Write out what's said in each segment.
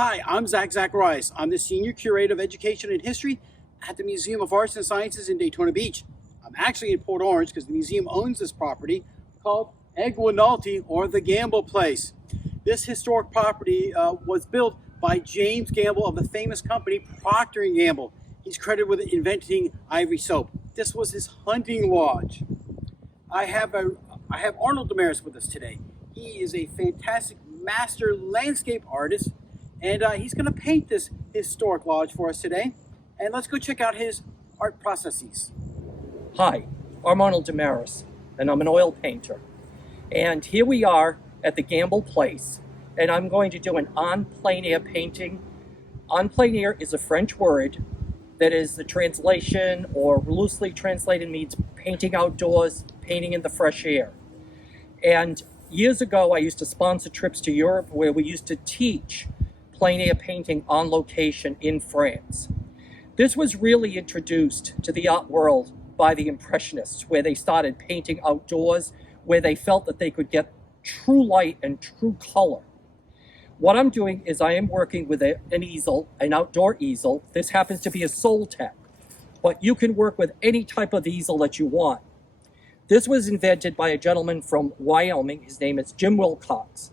Hi, I'm Zacharias. I'm the Senior Curator of Education and History at the Museum of Arts and Sciences in Daytona Beach. I'm actually in Port Orange because the museum owns this property called Egwanulti, or the Gamble Place. This historic property was built by James Gamble of the famous company Procter & Gamble. He's credited with inventing ivory soap. This was his hunting lodge. I have Arnold Desmarais with us today. He is a fantastic master landscape artist, and he's going to paint this historic lodge for us today. And let's go check out his art processes. Hi, I'm Arnold Desmarais, and I'm an oil painter. And here we are at the Gamble Place, and I'm going to do an en plein air painting. En plein air is a French word that is the translation, or loosely translated, means painting outdoors, painting in the fresh air. And years ago, I used to sponsor trips to Europe where we used to teach plein air painting on location in France. This was really introduced to the art world by the Impressionists, where they started painting outdoors, where they felt that they could get true light and true color. What I'm doing is I am working with an easel, an outdoor easel. This happens to be a Soltech, but you can work with any type of easel that you want. This was invented by a gentleman from Wyoming. His name is Jim Wilcox.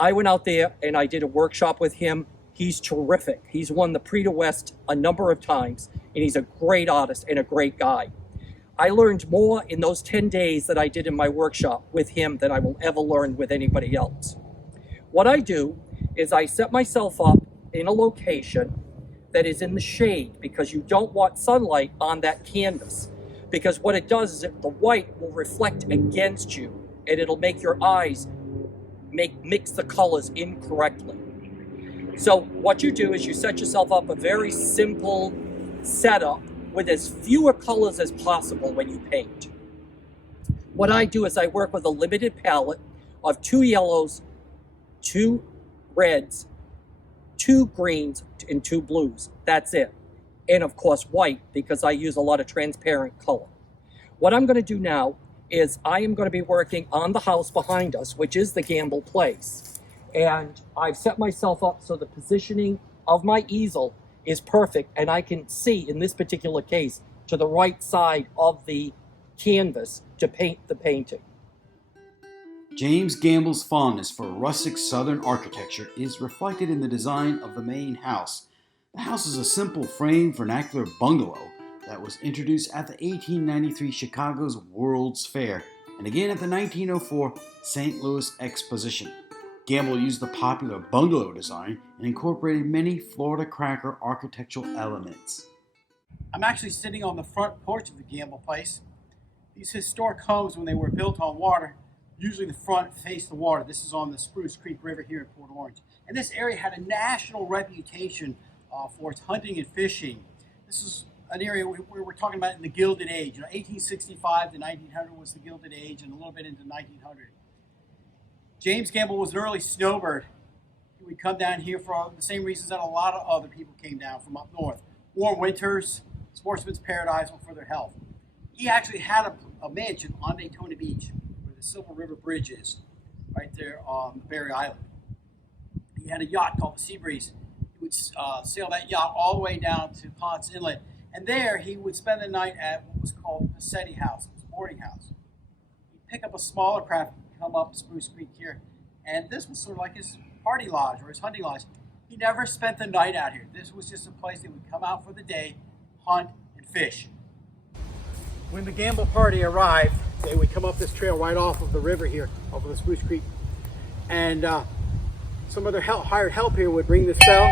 I went out there and I did a workshop with him. He's terrific. He's won the Prix de West a number of times, and he's a great artist and a great guy. I learned more in those 10 days that I did in my workshop with him than I will ever learn with anybody else. What I do is I set myself up in a location that is in the shade, because you don't want sunlight on that canvas. Because what it does is the white will reflect against you, and it'll make your eyes mix the colors incorrectly. So what you do is you set yourself up a very simple setup with as fewer colors as possible when you paint. What I do is I work with a limited palette of 2 yellows, 2 reds, 2 greens, and 2 blues. That's it. And of course white, because I use a lot of transparent color. What I'm going to do now is I am going to be working on the house behind us, which is the Gamble Place. And I've set myself up so the positioning of my easel is perfect, and I can see, in this particular case, to the right side of the canvas to paint the painting. James Gamble's fondness for rustic southern architecture is reflected in the design of the main house. The house is a simple frame vernacular bungalow that was introduced at the 1893 Chicago's World's Fair and again at the 1904 St. Louis Exposition. Gamble used the popular bungalow design and incorporated many Florida cracker architectural elements. I'm actually sitting on the front porch of the Gamble Place. These historic homes, when they were built on water, usually the front faced the water. This is on the Spruce Creek River here in Port Orange. And this area had a national reputation for its hunting and fishing. This is an area where we're talking about in the Gilded Age. 1865 to 1900 was the Gilded Age, and a little bit into 1900. James Gamble was an early snowbird. He would come down here for the same reasons that a lot of other people came down from up north. Warm winters, sportsman's paradise, or for their health. He actually had a mansion on Daytona Beach, where the Silver River Bridge is, right there on Berry Island. He had a yacht called the Sea Breeze. He would sail that yacht all the way down to Ponce Inlet, and there he would spend the night at what was called the Passetti House, his boarding house. He'd pick up a smaller craft, come up Spruce Creek here, and this was sort of like his party lodge or his hunting lodge. He never spent the night out here. This was just a place they would come out for the day, hunt, and fish. When the Gamble party arrived, they would come up this trail right off of the river here, off of the Spruce Creek, and some of their hired help here would ring this bell.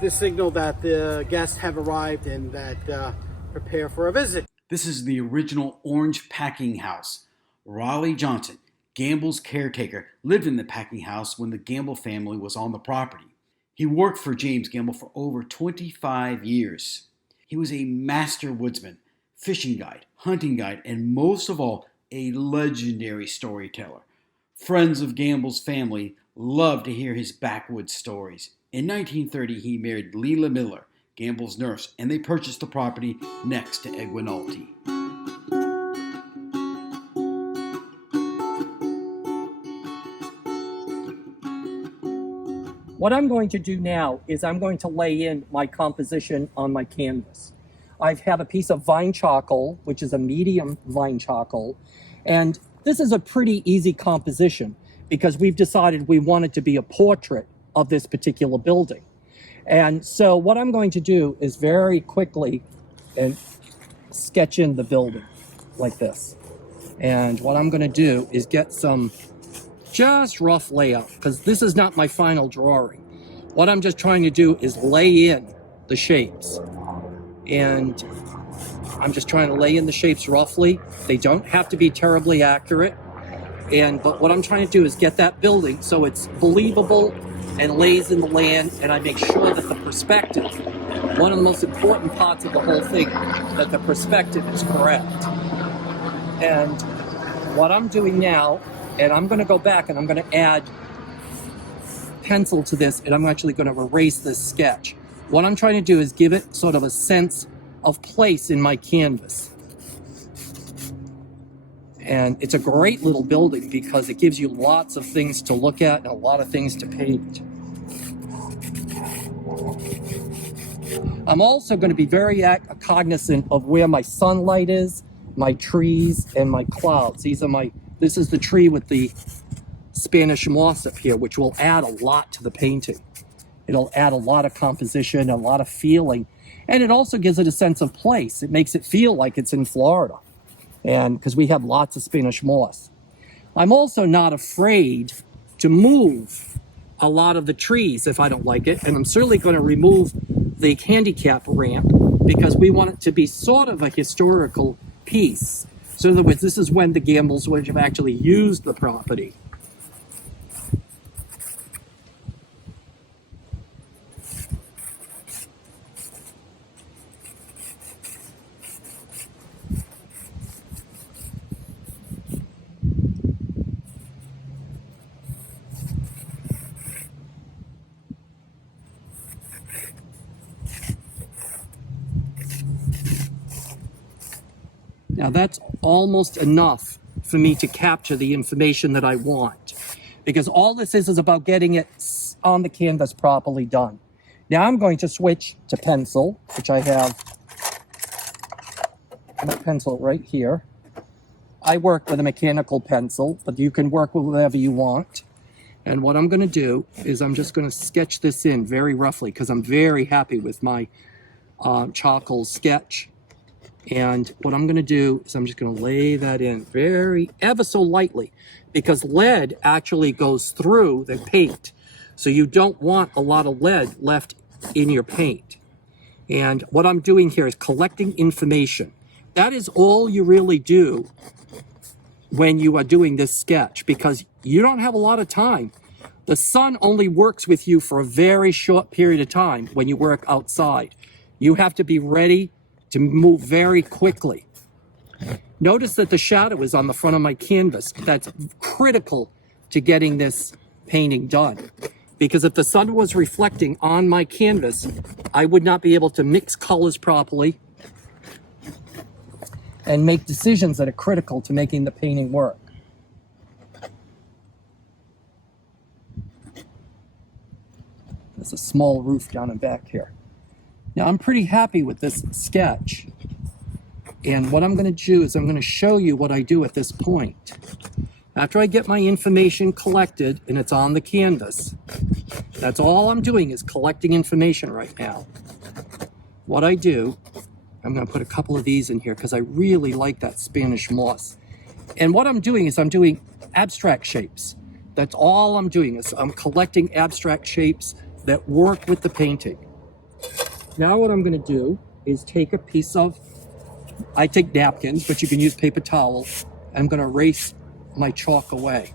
This signaled that the guests have arrived and that prepare for a visit. This is the original orange packing house. Raleigh Johnson, Gamble's caretaker, lived in the packing house when the Gamble family was on the property. He worked for James Gamble for over 25 years. He was a master woodsman, fishing guide, hunting guide, and most of all, a legendary storyteller. Friends of Gamble's family loved to hear his backwoods stories. In 1930, he married Leila Miller, Gamble's nurse, and they purchased the property next to Egwanulti. What I'm going to do now is I'm going to lay in my composition on my canvas. I have a piece of vine charcoal, which is a medium vine charcoal, and this is a pretty easy composition because we've decided we want it to be a portrait of this particular building. And so what I'm going to do is very quickly and sketch in the building like this. And what I'm going to do is get some just rough layout, because this is not my final drawing. What I'm just trying to do is lay in the shapes. And I'm just trying to lay in the shapes roughly. They don't have to be terribly accurate. But what I'm trying to do is get that building so it's believable and lays in the land, and I make sure that the perspective, one of the most important parts of the whole thing, that the perspective is correct. And what I'm doing now, and I'm going to go back and I'm going to add pencil to this, and I'm actually going to erase this sketch. What I'm trying to do is give it sort of a sense of place in my canvas. And it's a great little building because it gives you lots of things to look at and a lot of things to paint. I'm also going to be very cognizant of where my sunlight is, my trees, and my clouds. This is the tree with the Spanish moss up here, which will add a lot to the painting. It'll add a lot of composition, a lot of feeling, and it also gives it a sense of place. It makes it feel like it's in Florida, and because we have lots of Spanish moss. I'm also not afraid to move a lot of the trees if I don't like it, and I'm certainly going to remove the handicap ramp because we want it to be sort of a historical piece. So in other words, this is when the Gambles would have actually used the property. Now that's almost enough for me to capture the information that I want, because all this is about getting it on the canvas properly done. Now I'm going to switch to pencil, which I have my pencil right here. I work with a mechanical pencil, but you can work with whatever you want. And what I'm going to do is I'm just going to sketch this in very roughly because I'm very happy with my charcoal sketch. And what I'm going to do is I'm just going to lay that in ever so lightly, because lead actually goes through the paint. So you don't want a lot of lead left in your paint. And what I'm doing here is collecting information. That is all you really do when you are doing this sketch, because you don't have a lot of time. The sun only works with you for a very short period of time when you work outside. You have to be ready to move very quickly. Notice that the shadow is on the front of my canvas. That's critical to getting this painting done, because if the sun was reflecting on my canvas, I would not be able to mix colors properly and make decisions that are critical to making the painting work. There's a small roof down and back here. Now I'm pretty happy with this sketch. And what I'm going to do is I'm going to show you what I do at this point. After I get my information collected and it's on the canvas, that's all I'm doing is collecting information right now. What I do, I'm going to put a couple of these in here because I really like that Spanish moss. And what I'm doing is I'm doing abstract shapes. That's all I'm doing is I'm collecting abstract shapes that work with the painting. Now what I'm going to do is take a piece of, I take napkins, but you can use paper towels. I'm going to erase my chalk away.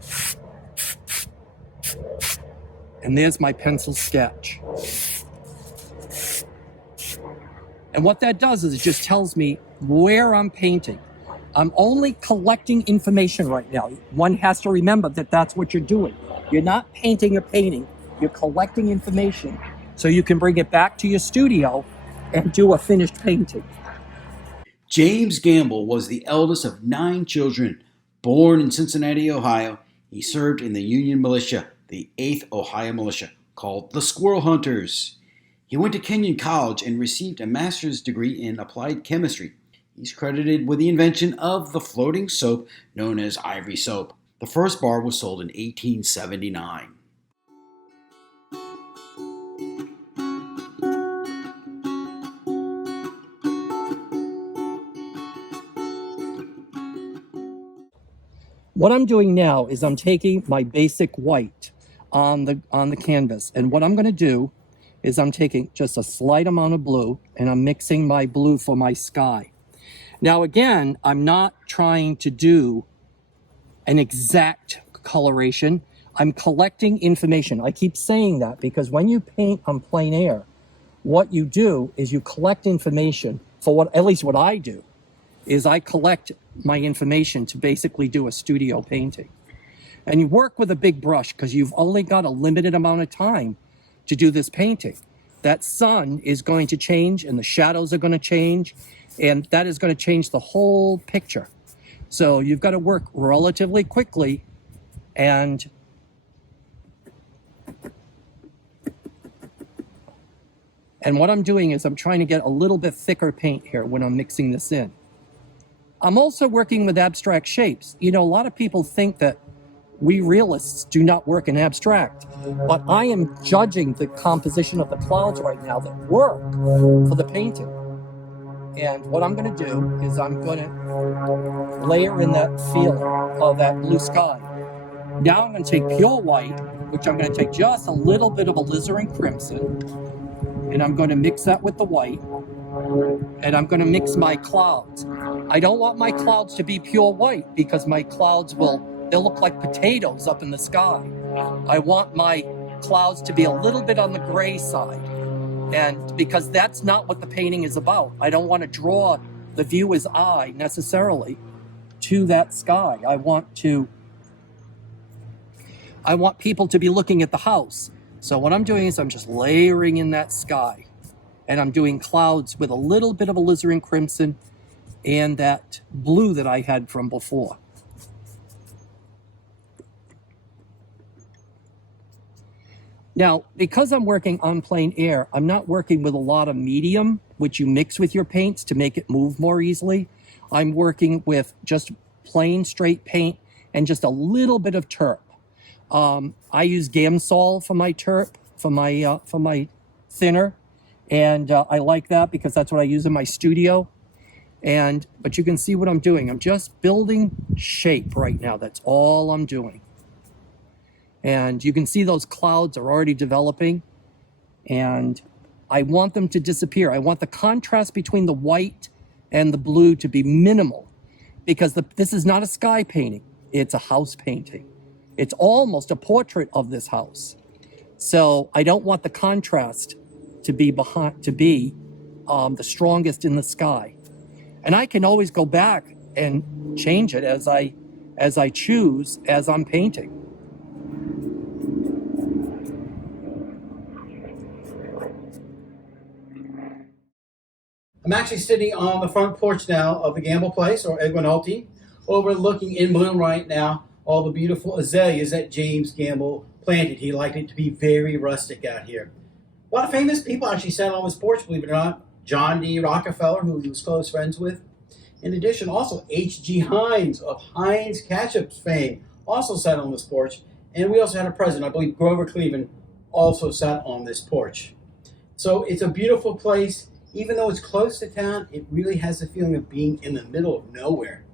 And there's my pencil sketch. And what that does is it just tells me where I'm painting. I'm only collecting information right now. One has to remember that that's what you're doing. You're not painting a painting, you're collecting information so you can bring it back to your studio and do a finished painting. James Gamble was the eldest of 9 children. Born in Cincinnati, Ohio, he served in the Union Militia, the 8th Ohio Militia, called the Squirrel Hunters. He went to Kenyon College and received a master's degree in applied chemistry. He's credited with the invention of the floating soap known as Ivory Soap. The first bar was sold in 1879. What I'm doing now is I'm taking my basic white on the canvas, and what I'm going to do is I'm taking just a slight amount of blue and I'm mixing my blue for my sky. Now again, I'm not trying to do an exact coloration. I'm collecting information. I keep saying that because when you paint on plein air, what you do is you collect information for what, at least what I do, is I collect my information to basically do a studio painting. And you work with a big brush because you've only got a limited amount of time to do this painting. That sun is going to change and the shadows are going to change, and that is going to change the whole picture. So you've got to work relatively quickly, and what I'm doing is I'm trying to get a little bit thicker paint here when I'm mixing this in. I'm also working with abstract shapes. You know, a lot of people think that we realists do not work in abstract, but I am judging the composition of the clouds right now that work for the painting. And what I'm going to do is I'm going to layer in that feeling of that blue sky. Now I'm going to take pure white, which I'm going to take just a little bit of alizarin crimson, and I'm going to mix that with the white, and I'm going to mix my clouds. I don't want my clouds to be pure white because my clouds they'll look like potatoes up in the sky. I want my clouds to be a little bit on the gray side, and because that's not what the painting is about. I don't want to draw the viewer's eye necessarily to that sky. I want people to be looking at the house. So what I'm doing is I'm just layering in that sky, and I'm doing clouds with a little bit of alizarin crimson and that blue that I had from before. Now, because I'm working on plein air, I'm not working with a lot of medium, which you mix with your paints to make it move more easily. I'm working with just plain straight paint and just a little bit of terp. I use Gamsol for my terp, for my thinner, and I like that because that's what I use in my studio. But you can see what I'm doing. I'm just building shape right now. That's all I'm doing. And you can see those clouds are already developing, and I want them to disappear. I want the contrast between the white and the blue to be minimal, because this is not a sky painting. It's a house painting. It's almost a portrait of this house. So I don't want the contrast to be the strongest in the sky. And I can always go back and change it as I choose as I'm painting. I'm actually sitting on the front porch now of the Gamble Place, or Egwanulti, overlooking in bloom right now all the beautiful azaleas that James Gamble planted. He liked it to be very rustic out here. A lot of famous people actually sat on his porch, believe it or not. John D. Rockefeller, who he was close friends with. In addition, also H.G. Heinz of Heinz Ketchup fame also sat on this porch. And we also had a president, I believe Grover Cleveland, also sat on this porch. So it's a beautiful place. Even though it's close to town, it really has the feeling of being in the middle of nowhere.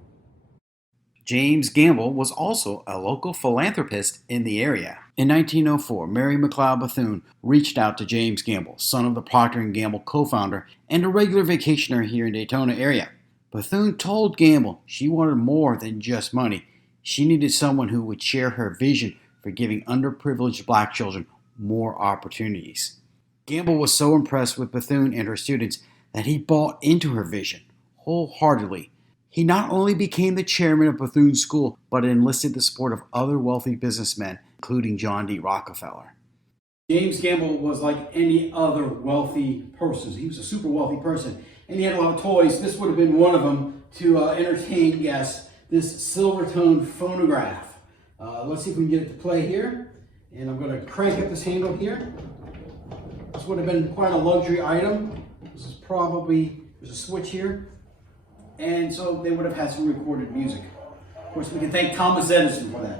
James Gamble was also a local philanthropist in the area. In 1904, Mary McLeod Bethune reached out to James Gamble, son of the Procter & Gamble co-founder and a regular vacationer here in Daytona area. Bethune told Gamble she wanted more than just money. She needed someone who would share her vision for giving underprivileged black children more opportunities. Gamble was so impressed with Bethune and her students that he bought into her vision wholeheartedly. He not only became the chairman of Bethune School, but enlisted the support of other wealthy businessmen, including John D. Rockefeller. James Gamble was like any other wealthy person. He was a super wealthy person, and he had a lot of toys. This would have been one of them to entertain guests, this Silvertone phonograph. Let's see if we can get it to play here. And I'm going to crank up this handle here. This would have been quite a luxury item. This is probably, there's a switch here. And so they would have had some recorded music. Of course, we can thank Thomas Edison for that.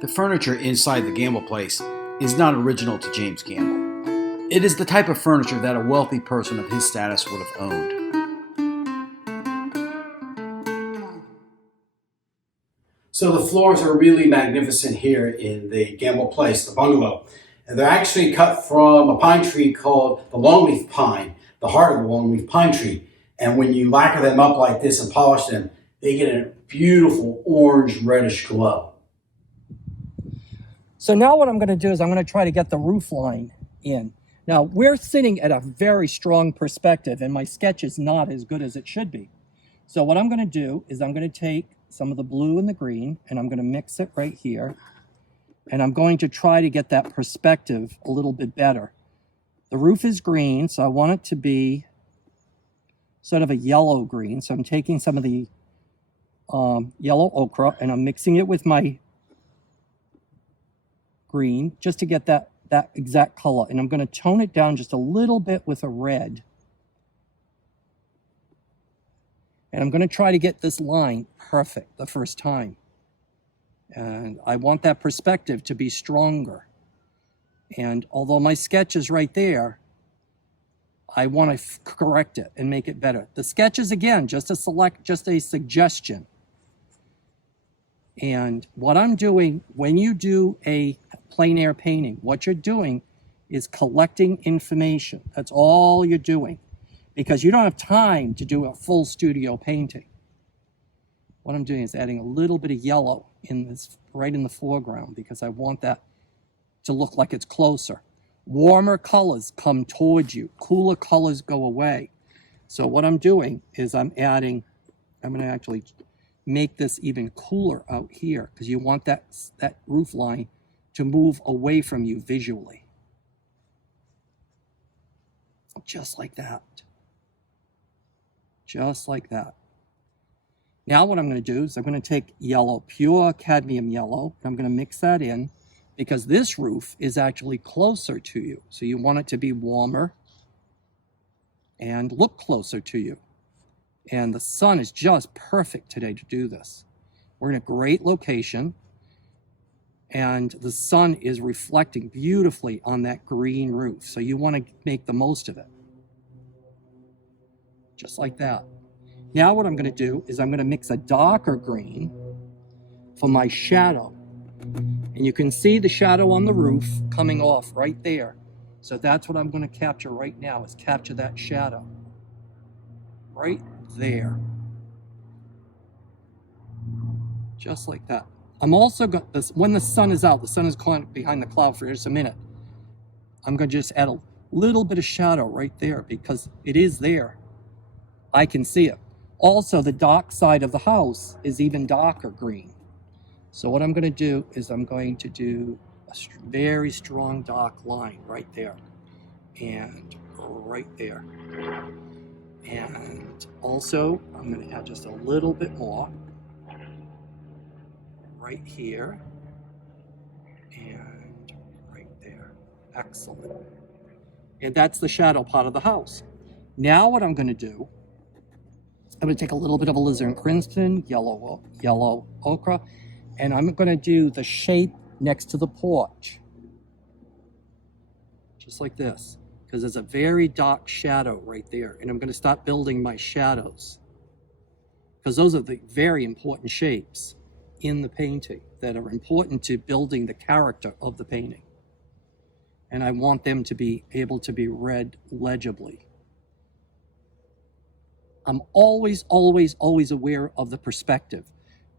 The furniture inside the Gamble place is not original to James Gamble. It is the type of furniture that a wealthy person of his status would have owned. So the floors are really magnificent here in the Gamble place, the bungalow. And they're actually cut from a pine tree called the longleaf pine, the heart of the longleaf pine tree. And when you lacquer them up like this and polish them, they get a beautiful orange reddish glow. So now what I'm going to do is I'm going to try to get the roof line in. Now we're sitting at a very strong perspective and my sketch is not as good as it should be. So what I'm going to do is I'm going to take some of the blue and the green and I'm going to mix it right here. And I'm going to try to get that perspective a little bit better. The roof is green, so I want it to be sort of a yellow green. So I'm taking some of the yellow ochre and I'm mixing it with my green just to get that exact color. And I'm going to tone it down just a little bit with a red. And I'm going to try to get this line perfect the first time. And I want that perspective to be stronger. And although my sketch is right there, I want to correct it and make it better. The sketch is, again, just a suggestion. And what I'm doing, when you do a plein air painting, what you're doing is collecting information. That's all you're doing. Because you don't have time to do a full studio painting. What I'm doing is adding a little bit of yellow in this, right in the foreground, because I want that to look like it's closer. Warmer colors come towards you. Cooler colors go away. So what I'm doing is I'm going to actually make this even cooler out here, because you want that roof line to move away from you visually. Just like that. Just like that. Now what I'm going to do is I'm going to take yellow, pure cadmium yellow, and I'm going to mix that in because this roof is actually closer to you. So you want it to be warmer and look closer to you. And the sun is just perfect today to do this. We're in a great location and the sun is reflecting beautifully on that green roof. So you want to make the most of it. Just like that. Now what I'm going to do is I'm going to mix a darker green for my shadow. And you can see the shadow on the roof coming off right there. So that's what I'm going to capture right now, is capture that shadow. Right there. Just like that. I'm also got this, when the sun is out, the sun is behind the cloud for just a minute. I'm going to just add a little bit of shadow right there because it is there. I can see it. Also, the dark side of the house is even darker green. So what I'm going to do is I'm going to do a very strong dark line right there. And right there. And also, I'm going to add just a little bit more. Right here. And right there. Excellent. And that's the shadow part of the house. Now what I'm going to do, I'm going to take a little bit of alizarin crimson, yellow ochre, and I'm going to do the shape next to the porch. Just like this, because there's a very dark shadow right there. And I'm going to start building my shadows. Because those are the very important shapes in the painting that are important to building the character of the painting. And I want them to be able to be read legibly. I'm always aware of the perspective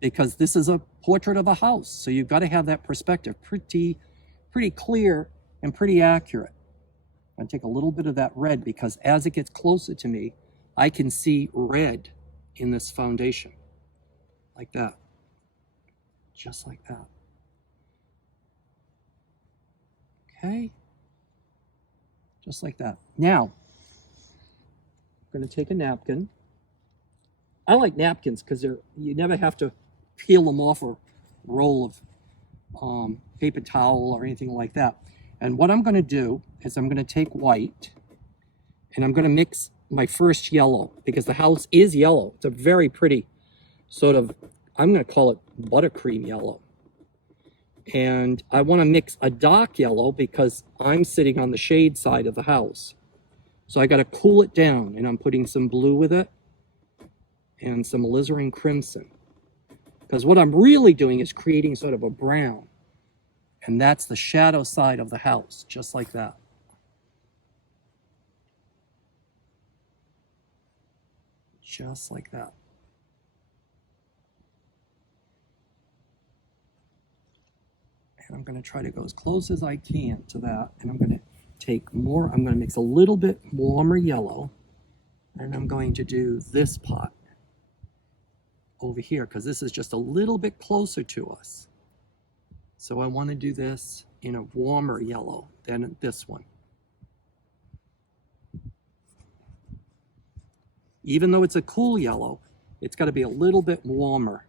because this is a portrait of a house. So you've got to have that perspective pretty clear and pretty accurate. I'm going to take a little bit of that red because as it gets closer to me, I can see red in this foundation. Like that. Just like that. Okay. Just like that. Now, I'm going to take a napkin I like napkins because you never have to peel them off a roll of paper towel or anything like that. And what I'm going to do is I'm going to take white and I'm going to mix my first yellow, because the house is yellow. It's a very pretty sort of, I'm going to call it buttercream yellow. And I want to mix a dark yellow because I'm sitting on the shade side of the house. So I got to cool it down, and I'm putting some blue with it and some alizarin crimson. Because what I'm really doing is creating sort of a brown. And that's the shadow side of the house, just like that. Just like that. And I'm going to try to go as close as I can to that. And I'm going to take more, I'm going to mix a little bit warmer yellow. And I'm going to do this pot over here, because this is just a little bit closer to us. So I want to do this in a warmer yellow than this one. Even though it's a cool yellow, it's got to be a little bit warmer.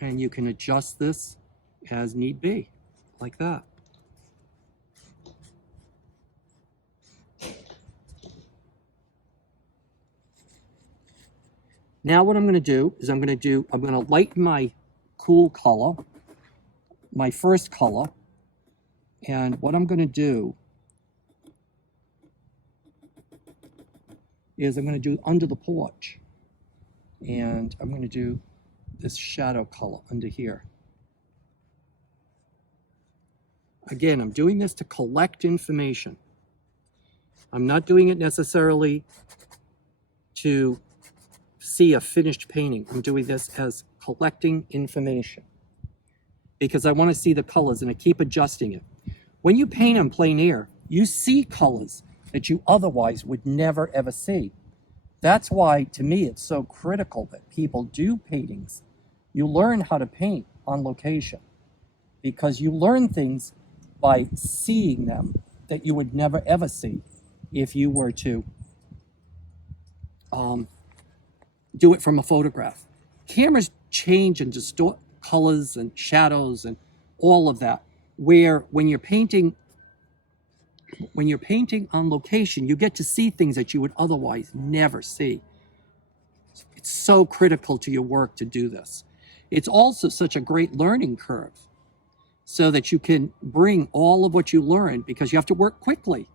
And you can adjust this as need be, like that. Now what I'm going to do is I'm going to lighten my cool color, my first color. And what I'm going to do is I'm going to do under the porch. And I'm going to do this shadow color under here. Again, I'm doing this to collect information. I'm not doing it necessarily to see a finished painting. I'm doing this as collecting information because I want to see the colors, and I keep adjusting it. When you paint on plein air, you see colors that you otherwise would never ever see. That's why, to me, it's so critical that people do paintings. You learn how to paint on location because you learn things by seeing them that you would never ever see if you were to do it from a photograph. Cameras change and distort colors and shadows and all of that, where when you're painting on location, you get to see things that you would otherwise never see. It's so critical to your work to do this. It's also such a great learning curve so that you can bring all of what you learn, because you have to work quickly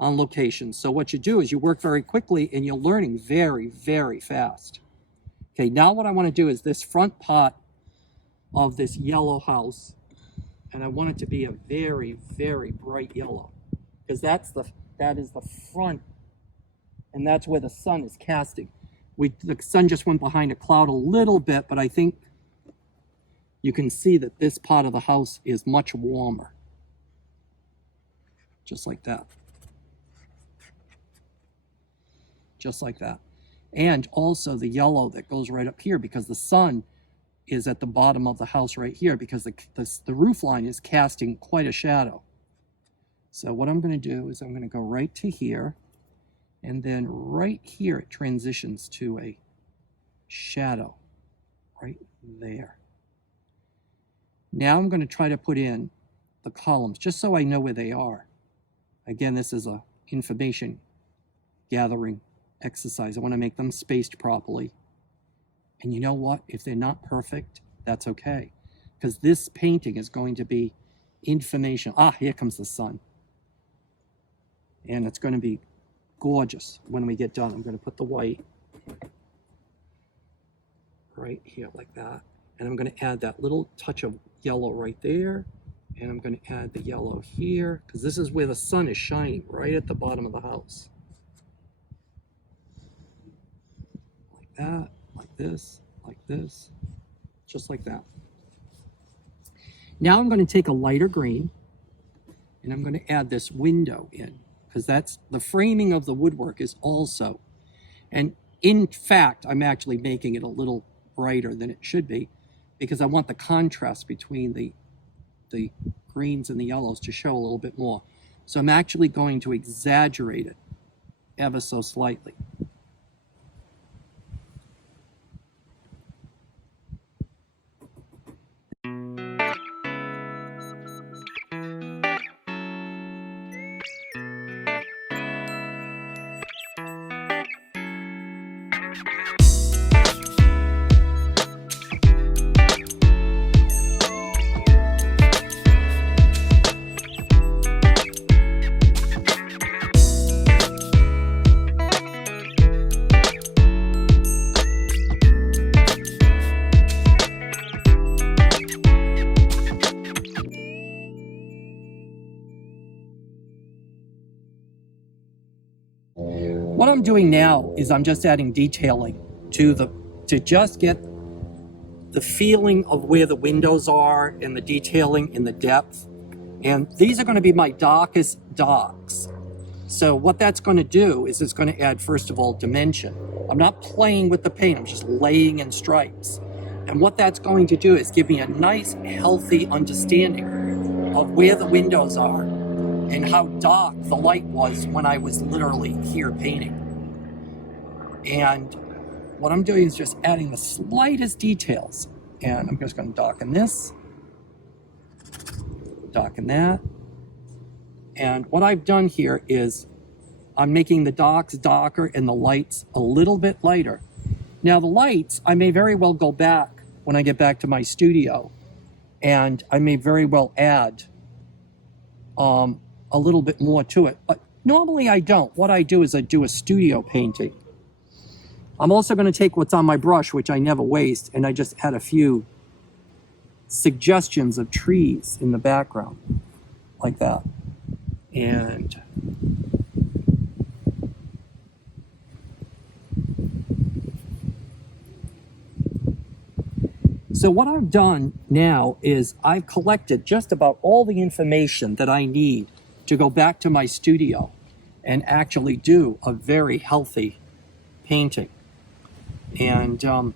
on location. So what you do is you work very quickly and you're learning very, very fast. Okay, now what I want to do is this front part of this yellow house, and I want it to be a very, very bright yellow, because that is the front, and that's where the sun is casting. The sun just went behind a cloud a little bit, but I think you can see that this part of the house is much warmer. Just like that. Just like that. And also the yellow that goes right up here, because the sun is at the bottom of the house right here, because the roof line is casting quite a shadow. So what I'm going to do is I'm going to go right to here, and then right here it transitions to a shadow right there. Now I'm going to try to put in the columns just so I know where they are. Again, this is a information gathering exercise. I want to make them spaced properly. And you know what? If they're not perfect, that's okay, because this painting is going to be information. Here comes the sun. And it's going to be gorgeous when we get done. I'm going to put the white right here like that. And I'm going to add that little touch of yellow right there. And I'm going to add the yellow here, because this is where the sun is shining, right at the bottom of the house. Like that, like this, just like that. Now I'm going to take a lighter green, and I'm going to add this window in, because that's the framing of the woodwork is also. And in fact, I'm actually making it a little brighter than it should be, because I want the contrast between the greens and the yellows to show a little bit more. So I'm actually going to exaggerate it ever so slightly. What I'm doing now is I'm just adding detailing to just get the feeling of where the windows are and the detailing in the depth. And these are going to be my darkest darks. So what that's going to do is it's going to add, first of all, dimension. I'm not playing with the paint, I'm just laying in stripes. And what that's going to do is give me a nice, healthy understanding of where the windows are and how dark the light was when I was literally here painting. And what I'm doing is just adding the slightest details. And I'm just going to darken this, darken that. And what I've done here is I'm making the darks darker and the lights a little bit lighter. Now the lights, I may very well go back when I get back to my studio, and I may very well add a little bit more to it. But normally I don't. What I do is I do a studio painting. I'm also going to take what's on my brush, which I never waste, and I just add a few suggestions of trees in the background, like that. And so what I've done now is I've collected just about all the information that I need to go back to my studio and actually do a very healthy painting. And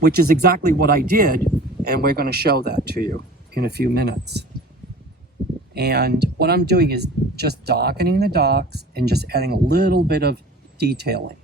which is exactly what I did, and we're going to show that to you in a few minutes. And what I'm doing is just darkening the darks and just adding a little bit of detailing.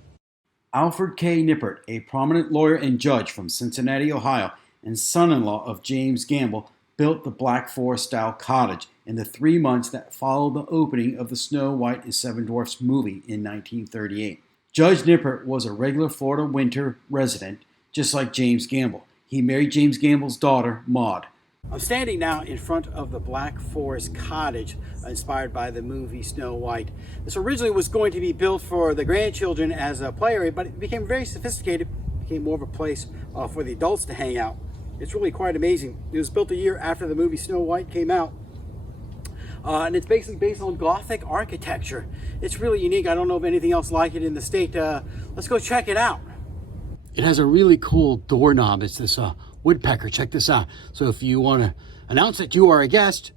Alfred K. Nippert, a prominent lawyer and judge from Cincinnati, Ohio, and son-in-law of James Gamble, built the Black Forest-style cottage in the 3 months that followed the opening of the Snow White and Seven Dwarfs movie in 1938. Judge Nippert was a regular Florida winter resident, just like James Gamble. He married James Gamble's daughter, Maud. I'm standing now in front of the Black Forest Cottage, inspired by the movie Snow White. This originally was going to be built for the grandchildren as a play area, but it became very sophisticated, became more of a place for the adults to hang out. It's really quite amazing. It was built a year after the movie Snow White came out. And it's basically based on Gothic architecture. It's really unique. I don't know of anything else like it in the state. Let's go check it out. It has a really cool doorknob. It's this woodpecker. Check this out. So if you want to announce that you are a guest,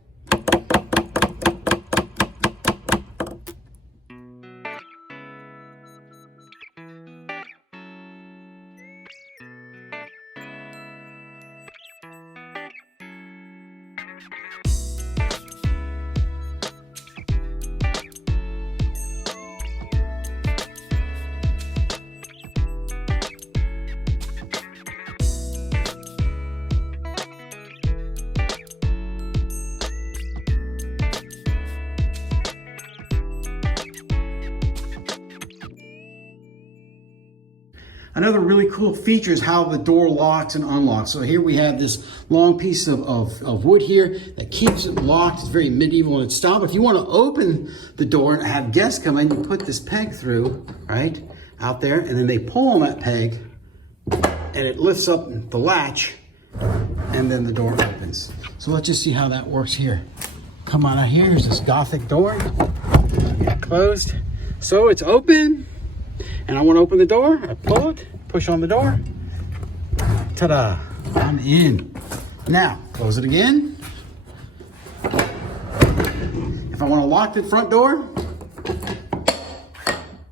another really cool feature is how the door locks and unlocks. So here we have this long piece of wood here that keeps it locked. It's very medieval in its style. But if you want to open the door and have guests come in, you put this peg through, right, out there, and then they pull on that peg, and it lifts up the latch, and then the door opens. So let's just see how that works here. Come on out here. Here's this Gothic door. Get closed. So it's open. And I want to open the door, I pull it, push on the door, ta-da, I'm in. Now, close it again. If I want to lock the front door,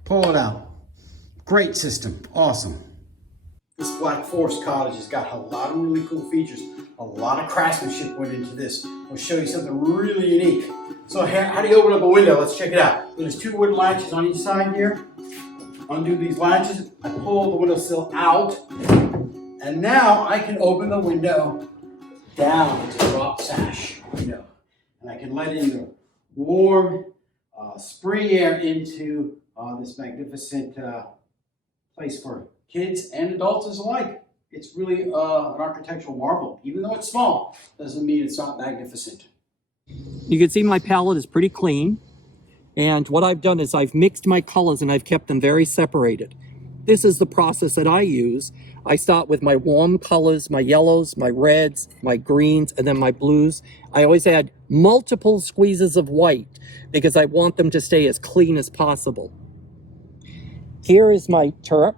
pull it out. Great system, awesome. This Black Forest Cottage has got a lot of really cool features. A lot of craftsmanship went into this. I'll show you something really unique. So how do you open up a window? Let's check it out. There's 2 wooden latches on each side here. Undo these latches, I pull the windowsill out, and now I can open the window down to the drop sash window. And I can let in the warm spring air into this magnificent place for kids and adults as alike. It's really an architectural marvel. Even though it's small, doesn't mean it's not magnificent. You can see my palette is pretty clean. And what I've done is I've mixed my colors and I've kept them very separated. This is the process that I use. I start with my warm colors, my yellows, my reds, my greens, and then my blues. I always add multiple squeezes of white because I want them to stay as clean as possible. Here is my turp.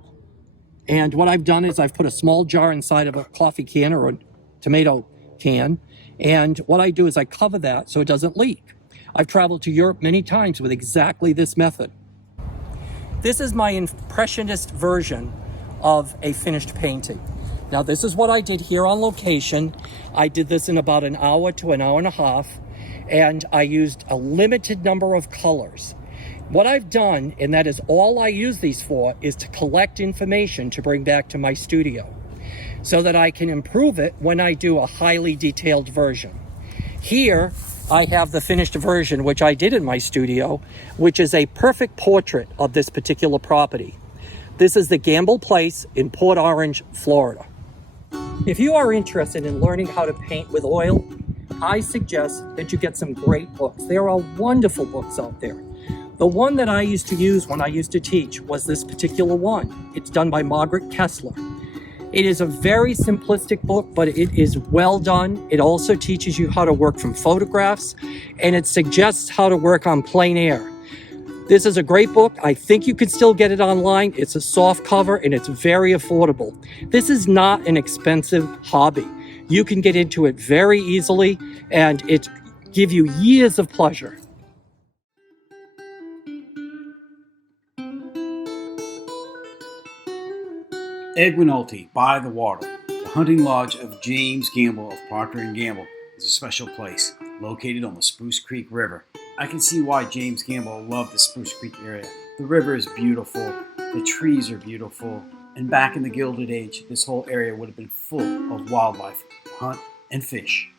And what I've done is I've put a small jar inside of a coffee can or a tomato can. And what I do is I cover that so it doesn't leak. I've traveled to Europe many times with exactly this method. This is my impressionist version of a finished painting. Now, this is what I did here on location. I did this in about an hour to an hour and a half, and I used a limited number of colors. What I've done, and that is all I use these for, is to collect information to bring back to my studio so that I can improve it when I do a highly detailed version. Here, I have the finished version, which I did in my studio, which is a perfect portrait of this particular property. This is the Gamble Place in Port Orange, Florida. If you are interested in learning how to paint with oil, I suggest that you get some great books. There are wonderful books out there. The one that I used to use when I used to teach was this particular one. It's done by Margaret Kessler. It is a very simplistic book, but it is well done. It also teaches you how to work from photographs, and it suggests how to work on plein air. This is a great book. I think you could still get it online. It's a soft cover and it's very affordable. This is not an expensive hobby. You can get into it very easily and it give you years of pleasure. Egwanulti, by the water, the hunting lodge of James Gamble of Procter & Gamble, is a special place located on the Spruce Creek River. I can see why James Gamble loved the Spruce Creek area. The river is beautiful, the trees are beautiful, and back in the Gilded Age, this whole area would have been full of wildlife, hunt, and fish.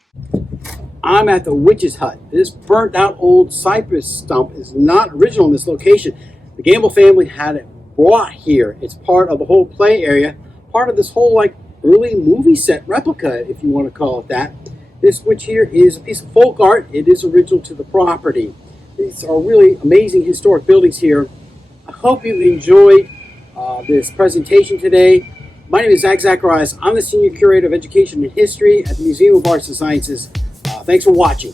I'm at the witch's hut. This burnt out old cypress stump is not original in this location. The Gamble family had it brought here. It's part of the whole play area, part of this whole like early movie set replica, if you want to call it that. This witch here is a piece of folk art. It is original to the property. These are really amazing historic buildings here. I hope you enjoyed this presentation today. My name is Zacharias. I'm the Senior Curator of Education and History at the Museum of Arts and Sciences. Thanks for watching.